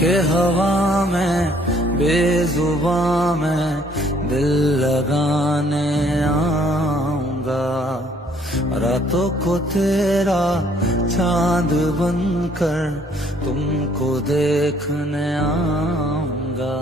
के हवा में बेजुबां में दिल लगाने आऊंगा, रातों को तेरा चांद बनकर तुमको देखने आऊंगा।